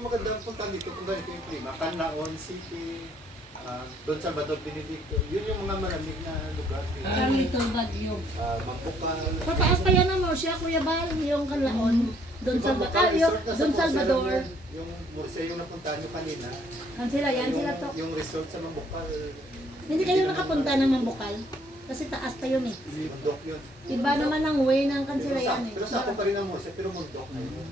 magandang punta dito, kung ganito yung klima, Canlaon City, Don Salvador, Benedicto, yun yung mga maraming na lugar. Parang Little Baguio. Mangkupal. Pataas pa yan mo siya, Kuya Bal, yung Canlaon. Don Salvador. Don Salvador. Yung Murcia yung napuntahan nyo kanina. Yan sila, yan sila to. Yung resort sa Mambukal, Hindi kayo nakapunta ng Mambukal. Kasi taas pa yun eh. mundok yun. Iba naman ang way ng Kansilayan eh. Pero sa pa rin ang Murcia, pero mundok na yun.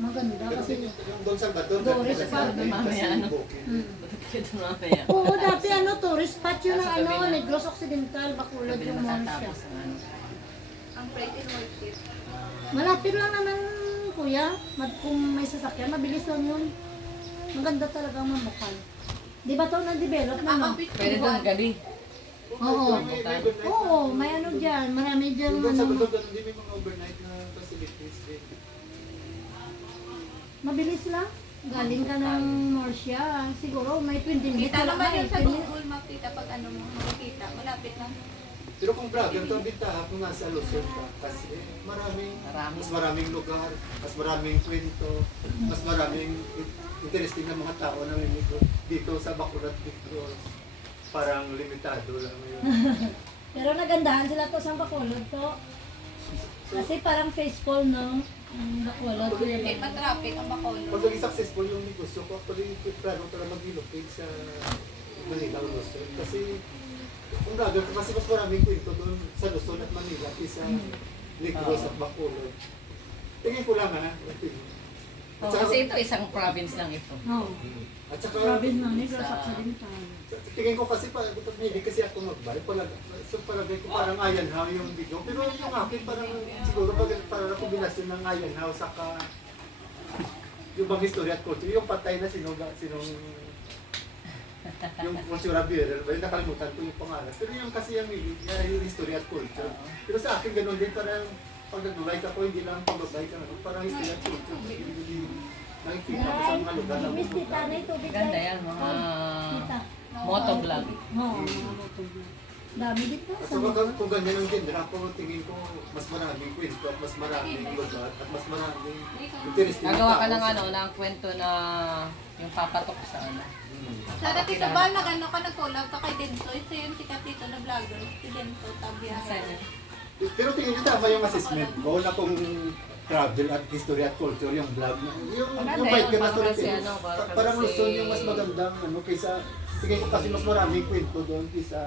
Maganda Pero kasi. yung Don Salvador, Doris kasi pa, mamaya, ano? bukid. Ito mamaya. Oo, dati ano, tourist spot yun ng Nasa ano, gabi na. Negros Occidental, Bacolod Sabi yung na mall siya. matatapos ang ano. Ang freight and worth it. Malapit lang naman, kuya. Kung may sasakyan, mabilis lang yun. Maganda talaga ang Mambukal. Di ba ito na-develop na, no? Pwede doon gabi. Oo. Oo, may ano dyan. Marami dyan Yung Don Salvador, ano. ganun din may mga overnight na facilities din. Mabilis lang. Galing ka ng Murcia. Siguro may 20 minutes. Kita Wala naman nga yun eh, sa 10 minutes. Google Map, tita, pag ano mo, makikita. Malapit lang. Pero kung vlogger, ito ang bintaha kung nasa Luzon ka. Kasi Marami. mas maraming lugar, mas maraming kwento, mas maraming interesting na mga tao na namimigro dito sa Bacolod Negros. Parang limitado lang ngayon. Pero nagandahan sila to sa Bacolod to. Kasi parang faithful, no? Ang Bacolod. Kuya Hindi Bal. matraffic ang Bacolod. Pag naging successful yung negosyo ko, actually, plano talaga mag-relocate sa Manila o Luzon. Kasi kung vlogger ka, kasi mas maraming kwento doon sa Luzon at Manila kaysa Negros at Bacolod. Tingin ko lang ha. Oh, kasi ito isang province lang ito. Oo. At saka, Province ng Negros Sa- Occidental. tingin ko kasi hindi kasi ako magbalik. So palagay ko parang Iron How yung video. Pero yung akin parang siguro parang kombinasyon ng Iron How saka yung bang history at culture. Yung patay na sinong yung Cultura Bureau, ba, nakalimutan ko yung pangalan. Pero yung kasi yung history at culture. Pero sa akin ganun din parang pag nag-like ako, hindi lang pag-like ako, parang history at culture. Nakikita ko sa mga lugar na Miss Tita, na yung tubig Ganda tayo. yan, mga Tita. motovlog. Oo, mga motovlog. Dami dito. So kung ganyan ang gender, ako tingin ko mas maraming kwento at mas maraming lugar at mas maraming interesting na Nagawa ka tao ng sa- ano, ng kwento na yung papatok sa ano. Sana Tito Bal, nag-ano ka, nag-collab ka kay Dento. Ito yung sikat dito na vlogger. Si Dento, Tabias. Pero tingin niyo tama yung assessment ko na kung travel at history at culture yung vlog na yung Maganda bike yun, ka na parang kasi storytelling. ano, parang Parang kasi- Luzon yung mas magandang ano kaysa tingin ko kasi mas maraming kwento doon kaysa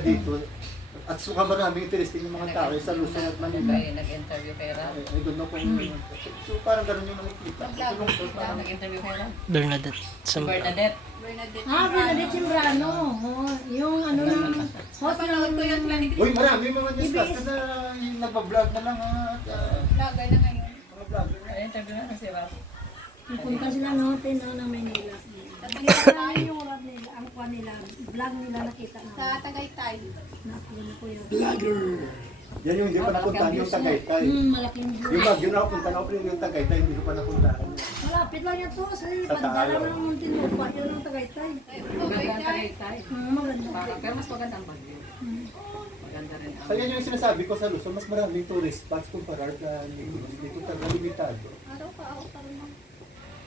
dito. At suka maraming interesting yung mga tao sa Luzon at Manila. Nag-interview kay Ram. I don't know kung so parang ganun yung nakikita. Parang Nag-interview kay Ram. Bernadette. Si Bernadette. Bernadette. Bernadette Simbrano. Oo, yung ano ng host Napanood ko yun sila ni uy, marami mga discuss na yung nagpa-vlog na lang at vlogger na ngayon. mga vlogger na. Interview na si Ram. Punta sila notin ng Manila. Tatanggal Kaya yung vlog nila, ang kuha nila, vlog nila nakita sa na. Tagaytay. Na-upload ko yun. Vlogger. Yan yung hindi pa napuntahan yung Tagaytay. Malaking view. Yung Baguio na napunta na yung Tagaytay, hindi ko pa napuntahan. Malapit lang yan to. Sa Sa pandala Taal. ng Muntinlupa. Yun ang Tagaytay. Maganda Tagaytay. Maganda. Pero mas maganda ang Baguio. Maganda rin ang... Kaya yung sinasabi ko sa Luzon, mas maraming tourist spots kumpara sa dito talaga limitado. Araw ka, ako pa rin.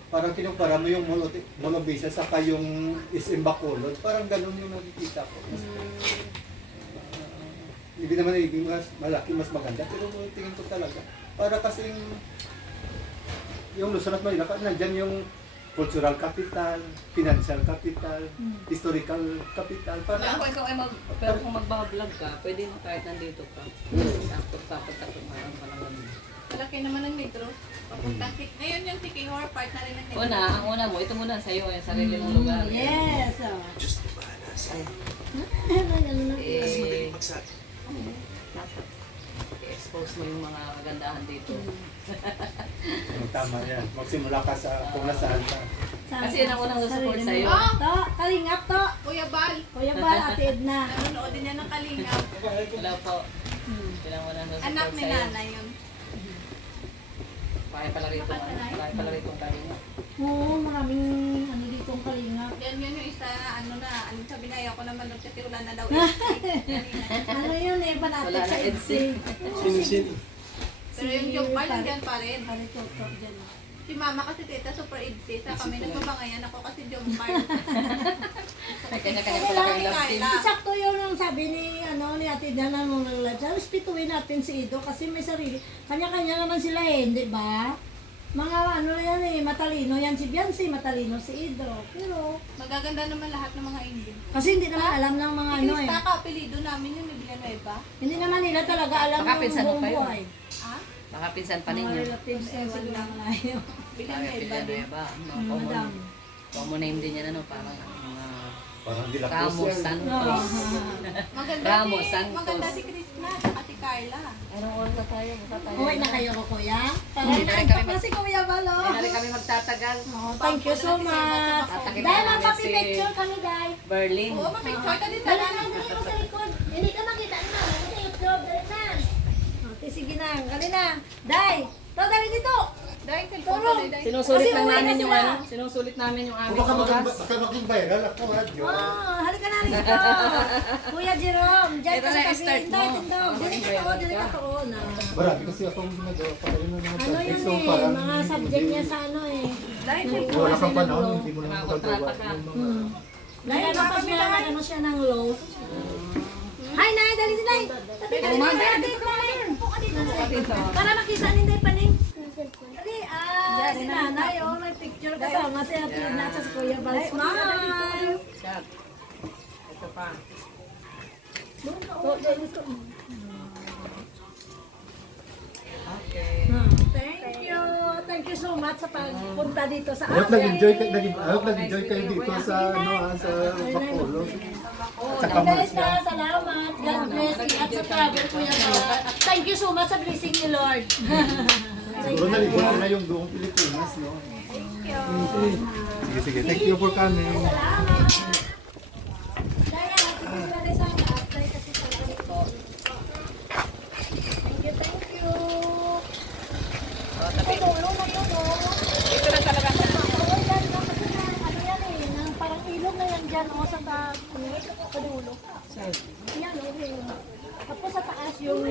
Parang kinumpara mo yung Molobisa saka yung SM Bacolod, parang ganun yung nakikita ko. Hindi naman nagiging mas malaki, mas maganda, pero tingin ko talaga. Para kasing yung Luzon at Manila, nandyan yung cultural capital, financial capital, historical capital. Pero Para kung ikaw ay pero kung magbablog ka, pwede mo kahit nandito ka. Tapos parang parang Malaki naman ang Negros. Papuntang ngayon yung Tiki Horror part na rin ng Negros. ang una mo, ito muna sa'yo, yung sarili mong lugar. Yes. Dapat i-expose mo yung mga kagandahan dito. tama yan, magsimula ka sa kung nasaan ka. Kasi yun ang unang support sa'yo. To, kalingap to. Kuya Bal, Kuya Bal, Ate Edna. nanonood din yan ng Kalingap. Hello po. Yun ang unang support Anak ni sa'yo. nanay yun. Bakit pala rito, bakit pala rito kanina. Oo, maraming ano dito ang kalingap. Yan yun yung isa, ano sabi na ayaw ko naman doon kasi wala na daw Ano yun eh, Wala panatid na sa EDC. Sino? Pero yung joke pa nandiyan pa rin. Paritoto dyan. Si mama kasi tita super idsi, sa kami nagbabangayan ako kasi joke pa. May kanya-kanya pala kayo love team. Sakto yun ang sabi ni, ni Ate Dana nung nag-live. Sabi, spituin natin si Ido kasi may sarili. Kanya-kanya naman sila eh, di ba? Mga ano yan eh, matalino yan si Biancy, matalino si Ido. Pero, Magaganda naman lahat ng mga Indian. kasi hindi naman alam ng mga ano eh. Krista ka, apelido namin yun, ni Villanueva. Hindi naman nila talaga alam Baka ng pinsan mo buong pa yun. buhay. Ha? Baka pinsan pa Mga ninyo. relatives yan sila malayo. Villanueva din. Villanueva. Madam. Common name din yan, ano, parang mga Parang di Ramos Santos. Maganda Ramos si, Santos. maganda si Krishna, at si Carla. Anong oras na tayo? Baka tayo. Uwi na kayo ko, kuya? Para Hindi na rin inaantok kami na si Kuya Balo. Hindi na rin kami magtatagal. Oh, thank you so much. Tatakip Dahil namin magpapipicture kami, guys. Berlin. Oo, mapicture ka din Dali talaga. na, dali mo sa likod. Hindi ka makita na. Sa YouTube, dali na. Okay, sige na. Dali na. Day, to, dali dito. Dahil Turo. Sinusulit Kasi lang uwi na namin yung sila. ano, sinusulit namin yung aming Baka oras. maging viral ako, radyo. Oh, halika na rito. Kuya Jerome, dyan Ito ka na sa yung tabi. start mo. Dali, tindog. Dali ka to, dali ka to. Na. Marami kasi akong ginagawa pa rin ng mga Ano yun So, eh, parang mga subject niya sa ano eh. Dahil wala kang panahon, hindi mo na Nakakontrata magagawa. ka. Dahil tapos niya, ano siya ng low. Hi, Nay, dali si Nay. Sabi ka dito, dali dito. Para makita ni Nay Paning. Dali, si Nanay, oh, may picture kasama si Ate Nasa si Kuya Bal. Smile! Shot. Ito pa. Oh, dali ko. Okay. Thank you. Thank you so much sa pagpunta dito sa Ayok amin. nag-enjoy kayo dito sa sa Bacolod. Ay, guys, salamat. God bless you. At sa travel, Kuya Bal. Thank you so much sa blessing ni Lord. Siguro nalibot ko na yung buong Pilipinas, no? Sige, sige. Thank you for coming. Salamat. Dahil, sige sila sa taas. Dahil kasi sa ganito. Thank you, Padulo. Saan? Yan, okay. Tapos sa taas yung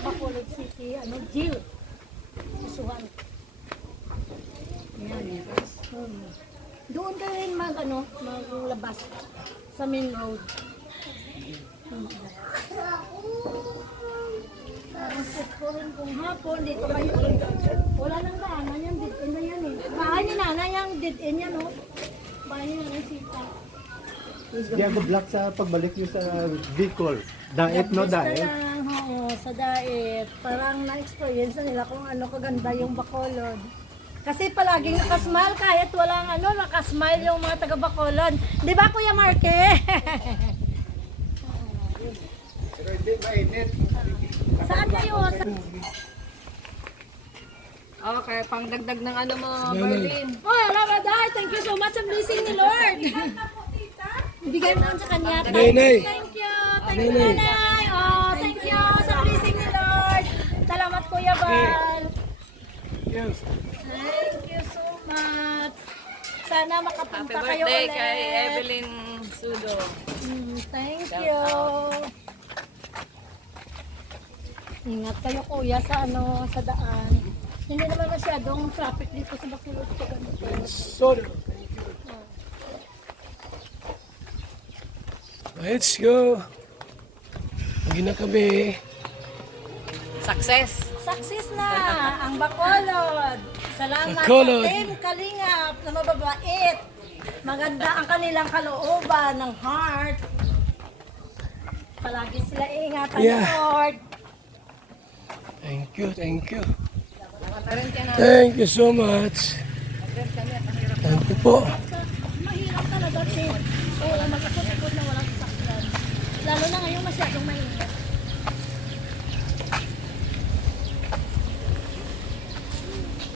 Bacolod City, Jill. Isuhan. Yan. Doon ka rin maglabas sa main road. Parang set ko rin kung hapon, dito kayo. Wala nang daanan yan, dead-end na yan eh. Bahay ni nanay yung dead-end yan, no? Bahay ni nanay Sita. Di ako black sa pagbalik nyo sa Bicol. Diet, no Basta diet. lang, oo, sa diet. Parang na-experience na nila kung ano kaganda yung Bacolod. Kasi palaging nakasmile kahit walang nakasmile yung mga taga Bacolod. Di ba Kuya Marque? Pero hindi mainit. Saan kayo? Okay, pangdagdag ng ano mo, Marlene. Oh, Ramadan, thank you so much sa blessing ni Lord. Bigay mo sa kanya. Nay. Thank you. Thank you, Nanay. Oh, thank you sa blessing ni Lord. Salamat, Kuya Bal. Yes. Thank you so much. Sana Happy makapunta kayo birthday ulit. kay Evelyn Sudo. Thank you. Ingat kayo kuya sa sa daan. Hindi naman masyadong traffic dito sa Bacolod sa ganito. Sorry. Let's go. Hindi na kami. Success! Success na ang Bacolod. Salamat Bacolod. sa Team Kalingap na mababait. Maganda ang kanilang kalooban ng heart. Palagi sila ingatan ni Yeah. Lord. Thank you, thank you. Nakatarent ka na. Thank you so much. Thank you po. Mahirap talaga, Team. Oo, mag-ikot-ikot na walang sasakyan. Lalo na ngayon masyadong mainit.